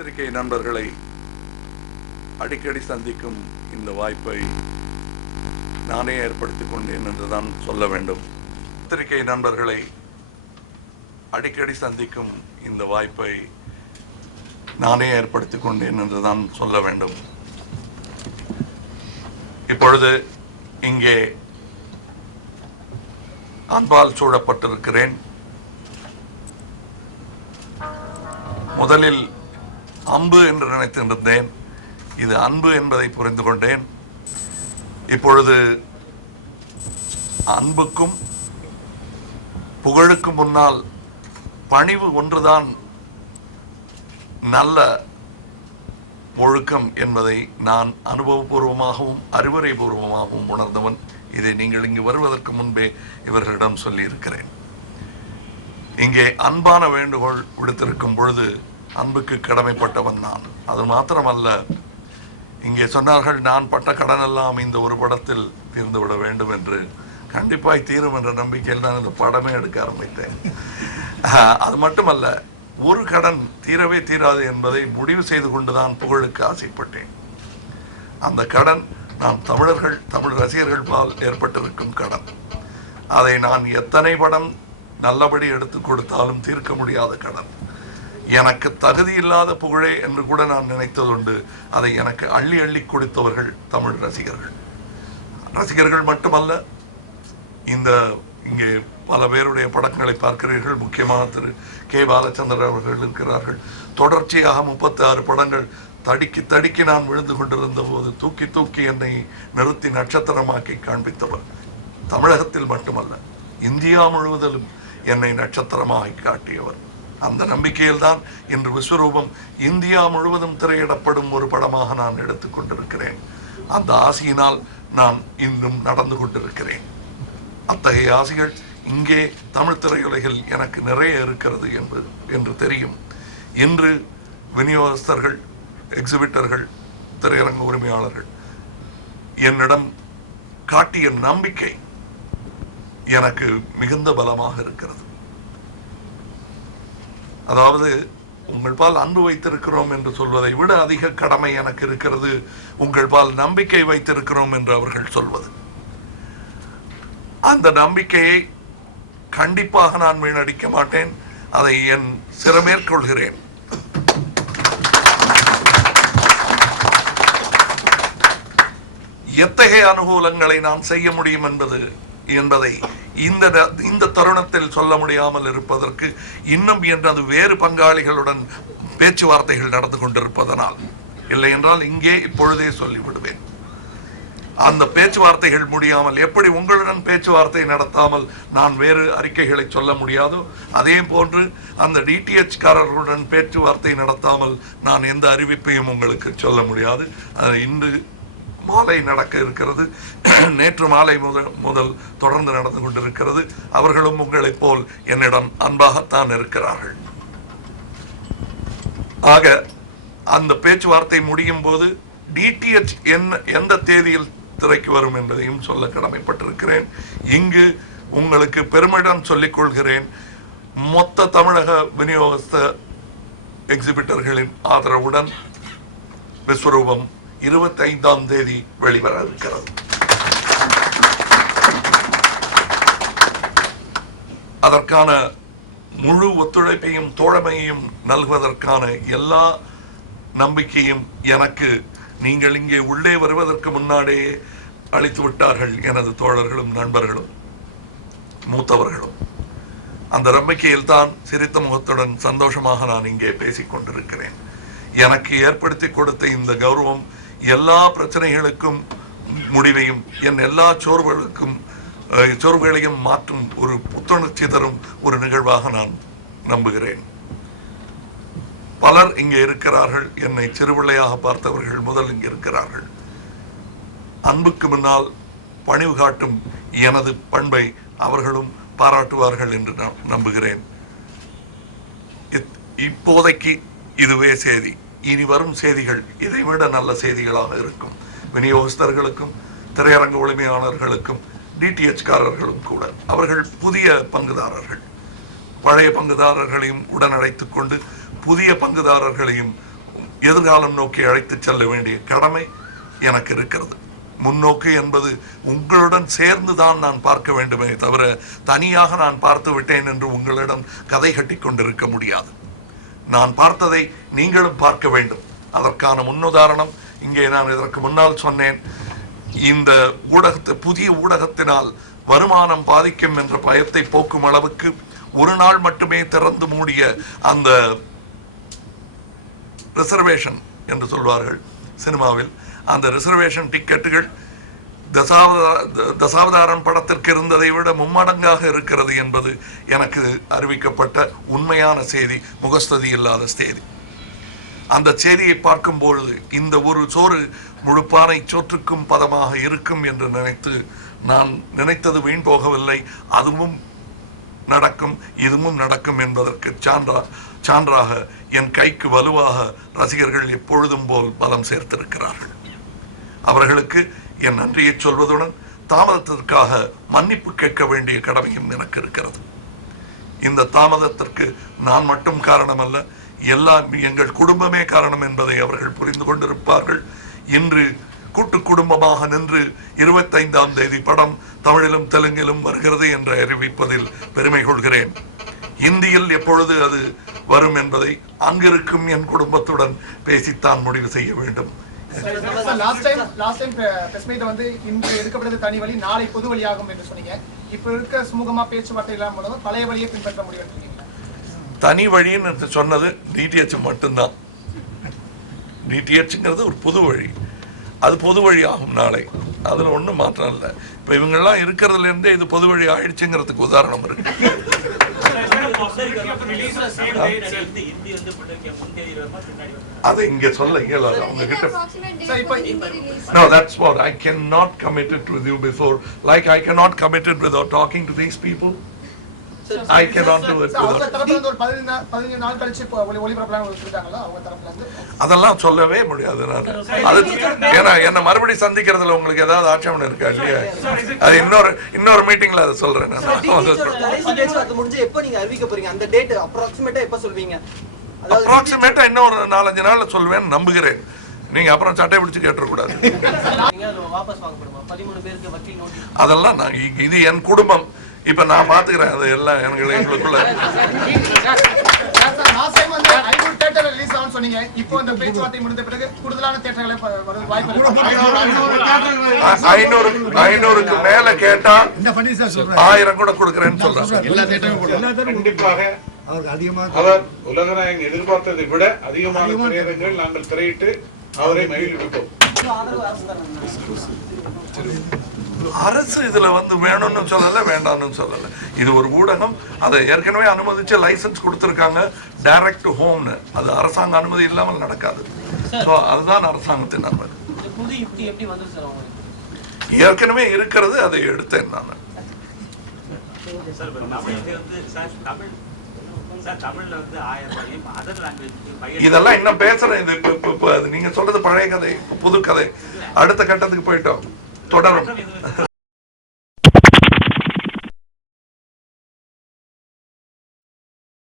பத்திரிகை நண்பர்களை அடிக்கடி சந்திக்கும் இந்த வாய்ப்பை நானே ஏற்படுத்திக் கொண்டேன் என்றுதான் சொல்ல வேண்டும். பத்திரிகை நண்பர்களை அடிக்கடி சந்திக்கும் இந்த வாய்ப்பை நானே ஏற்படுத்திக் கொண்டேன் என்றுதான் சொல்ல வேண்டும். இப்பொழுது இங்கே அன்பால் சூழப்பட்டிருக்கிறேன். முதலில் அம்பு என்று நினைத்திருந்தேன். இது அன்பு என்பதை புரிந்து கொண்டேன். இப்பொழுது அன்புக்கும் புகழுக்கும் முன்னால் பணிவு ஒன்றுதான் நல்ல ஒழுக்கம் என்பதை நான் அனுபவபூர்வமாகவும் அறிவுரை பூர்வமாகவும் உணர்ந்தவன். இதை நீங்கள் இங்கு வருவதற்கு முன்பே இவர்களிடம் சொல்லியிருக்கிறேன். இங்கே அன்பான வேண்டுகோள் விடுத்திருக்கும் பொழுது அன்புக்கு கடமைப்பட்டவன் நான். அது மாத்திரமல்ல, இங்கே சொன்னார்கள் நான் பட்ட கடன் எல்லாம் இந்த ஒரு படத்தில் தீர்ந்துவிட வேண்டும் என்று. கண்டிப்பாய் தீரும் என்ற நம்பிக்கையில் நான் இந்த படமே எடுக்க ஆரம்பித்தேன். அது மட்டுமல்ல, ஒரு கடன் தீரவே தீராது என்பதை முடிவு செய்து கொண்டுதான் புகழுக்கு ஆசைப்பட்டேன். அந்த கடன் நாம் தமிழர்கள், தமிழ் ரசிகர்கள் பால் ஏற்பட்டிருக்கும் கடன். அதை நான் எத்தனை படம் நல்லபடி எடுத்து கொடுத்தாலும் தீர்க்க முடியாத கடன். எனக்கு தகுதி இல்லாத புகழே என்று கூட நான் நினைத்ததுண்டு. அதை எனக்கு அள்ளி அள்ளி கொடுத்தவர்கள் தமிழ் ரசிகர்கள். ரசிகர்கள் மட்டுமல்ல, இங்கே பல பேருடைய படங்களை பார்க்கிறீர்கள். முக்கியமான திரு கே பாலச்சந்தர் அவர்கள் இருக்கிறார்கள். தொடர்ச்சியாக 36 படங்கள் தடுக்கி தடுக்கி நான் விழுந்து கொண்டிருந்த போது தூக்கி தூக்கி என்னை நிறுத்தி நட்சத்திரமாக்கி காண்பித்தவர். தமிழகத்தில் மட்டுமல்ல, இந்தியா முழுவதிலும் என்னை நட்சத்திரமாகி காட்டியவர். அந்த நம்பிக்கையில் தான் இன்று விஸ்வரூபம் இந்தியா முழுவதும் திரையிடப்படும் ஒரு படமாக நான் எடுத்துக்கொண்டிருக்கிறேன். அந்த ஆசையினால் நான் இன்னும் நடந்து கொண்டிருக்கிறேன். அத்தகைய ஆசைகள் இங்கே தமிழ் திரையுலகில் எனக்கு நிறைய இருக்கிறது என்று தெரியும். இன்று விநியோகஸ்தர்கள், எக்ஸிபிட்டர்கள், திரையரங்க உரிமையாளர்கள் என்னிடம் காட்டிய நம்பிக்கை எனக்கு மிகுந்த பலமாக இருக்கிறது. அதாவது, உங்கள் பால் அன்பு வைத்திருக்கிறோம் என்று சொல்வதை விட அதிக கடமை எனக்கு இருக்கிறது உங்கள் பால் நம்பிக்கை வைத்திருக்கிறோம் என்று அவர்கள் சொல்வது. அந்த நம்பிக்கையை கண்டிப்பாக நான் வீணடிக்க மாட்டேன். அதை என் சிறமேற்கொள்கிறேன். எத்தகைய அனுகூலங்களை நான் செய்ய முடியும் என்பதை இந்த தருணத்தில் சொல்ல முடியாமல் இருப்பதற்கு இன்னும் எனது வேறு பங்காளிகளுடன் பேச்சுவார்த்தைகள் நடந்து கொண்டிருப்பதனால், இல்லை என்றால் இங்கே இப்பொழுதே சொல்லிவிடுவேன். அந்த பேச்சுவார்த்தைகள் முடியாமல் எப்படி உங்களுடன் பேச்சுவார்த்தை நடத்தாமல் நான் வேறு அறிக்கைகளை சொல்ல முடியாதோ, அதே போன்று அந்த டிடிஎச் காரர்களுடன் பேச்சுவார்த்தை நடத்தாமல் நான் எந்த அறிவிப்பையும் உங்களுக்கு சொல்ல முடியாது. இன்று மாலை நடக்க இருக்கிறது. நேற்று மாலை முதல் தொடர்ந்து நடந்து கொண்டிருக்கிறது. அவர்களும் உங்களைப் போல் என்னிடம் அன்பாகத்தான் இருக்கிறார்கள். ஆக அந்த பேச்சுவார்த்தை முடியும் போது டிடிஎச் எந்த தேதியில் திரைக்கு வரும் என்பதையும் சொல்ல கடமைப்பட்டிருக்கிறேன். இங்கு உங்களுக்கு பெருமையுடன் சொல்லிக் கொள்கிறேன், மொத்த தமிழக விநியோகஸ்த எக்ஸிபிட்டர்களின் ஆதரவுடன் விஸ்வரூபம் 25ஆம் தேதி வெளிவர இருக்கிறது. அதற்கான முழு ஒத்துழைப்பையும் தோழமையையும் நல்குவதற்கான எல்லா நம்பிக்கையும் எனக்கு நீங்கள் இங்கே உள்ளே வருவதற்கு முன்னாடியே அளித்து விட்டார்கள் எனது தோழர்களும் நண்பர்களும் மூத்தவர்களும். அந்த நம்பிக்கையில் தான் சிரித்த முகத்துடன் சந்தோஷமாக நான் இங்கே பேசிக் கொண்டிருக்கிறேன். எனக்கு ஏற்படுத்தி கொடுத்த இந்த கௌரவம் எல்லா பிரச்சனைகளுக்கும் முடிவையும், என் எல்லா சோர்வுகளையும் மாற்றும் ஒரு புத்துணர்ச்சி தரும் ஒரு நிகழ்வாக நான் நம்புகிறேன். பலர் இங்கே இருக்கிறார்கள். என்னை சிறுபிள்ளையாக பார்த்தவர்கள் முதல் இங்கே இருக்கிறார்கள். அன்புக்கு முன்னால் பணிவு காட்டும் எனது பண்பை அவர்களும் பாராட்டுவார்கள் என்று நான் நம்புகிறேன். இப்போதைக்கு இதுவே செய்தி. இனி வரும் செய்திகள் இதைவிட நல்ல செய்திகளாக இருக்கும். விநியோகஸ்தர்களுக்கும், திரையரங்க உரிமையாளர்களுக்கும், டிடிஎச் காரர்களும் கூட. அவர்கள் புதிய பங்குதாரர்கள். பழைய பங்குதாரர்களையும் உடன் அழைத்துக் கொண்டு புதிய பங்குதாரர்களையும் எதிர்காலம் நோக்கி அழைத்து செல்ல வேண்டிய கடமை எனக்கு இருக்கிறது. முன்னோக்கு என்பது உங்களுடன் சேர்ந்துதான் நான் பார்க்க வேண்டுமே தவிர தனியாக நான் பார்த்து விட்டேன் என்று உங்களிடம் கதை கட்டி கொண்டிருக்க முடியாது. நான் பார்த்ததை நீங்களும் பார்க்க வேண்டும். அதற்கான முன்னுதாரணம் இங்கே நான் இதற்கு முன்னால் சொன்னேன். இந்த புதிய ஊடகத்தினால் வருமானம் பாதிக்கும் என்ற பயத்தை போக்கும் அளவுக்கு ஒரு நாள் மட்டுமே திறந்து மூடிய அந்த ரிசர்வேஷன் என்று சொல்வார்கள் சினிமாவில், அந்த ரிசர்வேஷன் டிக்கெட்டுகள் தசாவதாரம் படத்திற்கு இருந்ததை விட மும்மடங்காக இருக்கிறது என்பது எனக்கு அறிவிக்கப்பட்ட உண்மையான செய்தி, முகஸ்துதி இல்லாத செய்தி. அந்த செய்தியை பார்க்கும் பொழுது இந்த ஒரு சோறு முழுப்பானை சோற்றுக்கும் பதமாக இருக்கும் என்று நினைத்து நான் நினைத்தது வீண் போகவில்லை. அதுவும் நடக்கும், இதுவும் நடக்கும் என்பதற்கு சான்றாக என் கைக்கு வலுவாக ரசிகர்கள் எப்பொழுதும் போல் பலம் சேர்த்திருக்கிறார்கள். அவர்களுக்கு என் நன்றியை சொல்வதுடன் தாமதத்திற்காக மன்னிப்பு கேட்க வேண்டிய கடமையும் எனக்கு இருக்கிறது. இந்த தாமதத்திற்கு நான் மட்டும் காரணம் அல்ல, எங்கள் குடும்பமே காரணம் என்பதை அவர்கள் புரிந்து கொண்டிருப்பார்கள். இன்று கூட்டு குடும்பமாக நின்று 25ஆம் தேதி படம் தமிழிலும் தெலுங்கிலும் வருகிறது என்று அறிவிப்பதில் பெருமை கொள்கிறேன். இந்தியில் எப்பொழுது அது வரும் என்பதை அங்கிருக்கும் என் குடும்பத்துடன் பேசித்தான் முடிவு செய்ய வேண்டும். லாஸ்ட் டைம் பிரஸ் மீட் வந்து இன்று எடுக்கப்பட்டது தனி வழி, நாளை பொது வழியாகும் என்று சொன்னீங்க. இப்ப இருக்க சுமூகமா பேச்சுவார்த்தை இல்லாம பழைய வழியை பின்பற்ற முடியும். தனி வழின்னு சொன்னது டிடிஎச் மட்டும்தான். டிடிஎச்ங்கிறது ஒரு புது வழி, அது பொது வழி ஆகும் நாளை. அதுல ஒன்றும் மாற்றம் இல்லை. இப்ப இவங்கெல்லாம் இருக்கிறதுல இருந்தே இது பொது வழி ஆயிடுச்சுங்கிறதுக்கு உதாரணம் இருக்கு. அது இங்க சொல்ல இயலாது அவங்க கிட்ட. No, that's what I cannot commit it with you before, like I cannot commit it without talking to these people. I cannot do it அதெல்லாம் சொல்லவே முடியாது. அது ஏன்னா என்ன மறுபடி சந்திக்கிறதுல உங்களுக்கு ஏதாவது ஆட்சேபனை இருக்கா இல்லையா? அது இன்னொரு மீட்டிங்ல அதை சொல்றேன். அப்ராக்சிமேட்டா இன்னொரு 4-5 நாள்ல சொல்வேன் நம்புகிறேன். நீங்க அப்புறம் சட்டை பிடிச்சு கேட்டக்கூடாது. அதெல்லாம் நான் இது என் குடும்பம், இப்ப நான் பாத்துக்கிறேன். அது எல்லாம் எங்களுக்குள்ள ஐநூறுக்கு மேல கேட்டா 1000 கூட கொடுக்கிறேன்னு சொல்றாங்க. கண்டிப்பாக அவர் உலகநாயகன் எதிர்பார்த்ததை விட அதிகமான திரையரங்குகள் நாங்கள் திரையிட்டு அவரை மகிழ்விப்போம். அரசு இதுல வந்து வேணும்னு சொல்லல, வேண்டாம்னு சொல்லல. இது ஒரு ஊடகம், அதை ஏற்கனவே அனுமதிச்சு லைசன்ஸ் கொடுத்திருக்காங்க டைரக்ட் டு ஹோம்னு. அது அரசாங்க அனுமதி இல்லாமல் நடக்காது. அதுதான் அரசாங்கத்தின் அனுமதி. ஏற்கனவே இருக்கிறது, அதை எடுத்தேன் நான். இதெல்லாம் இன்னும் பேசுறேன். இது நீங்க சொல்றது பழைய கதை, புது கதை. அடுத்த கட்டத்துக்கு போயிட்டோம், தொடரும்.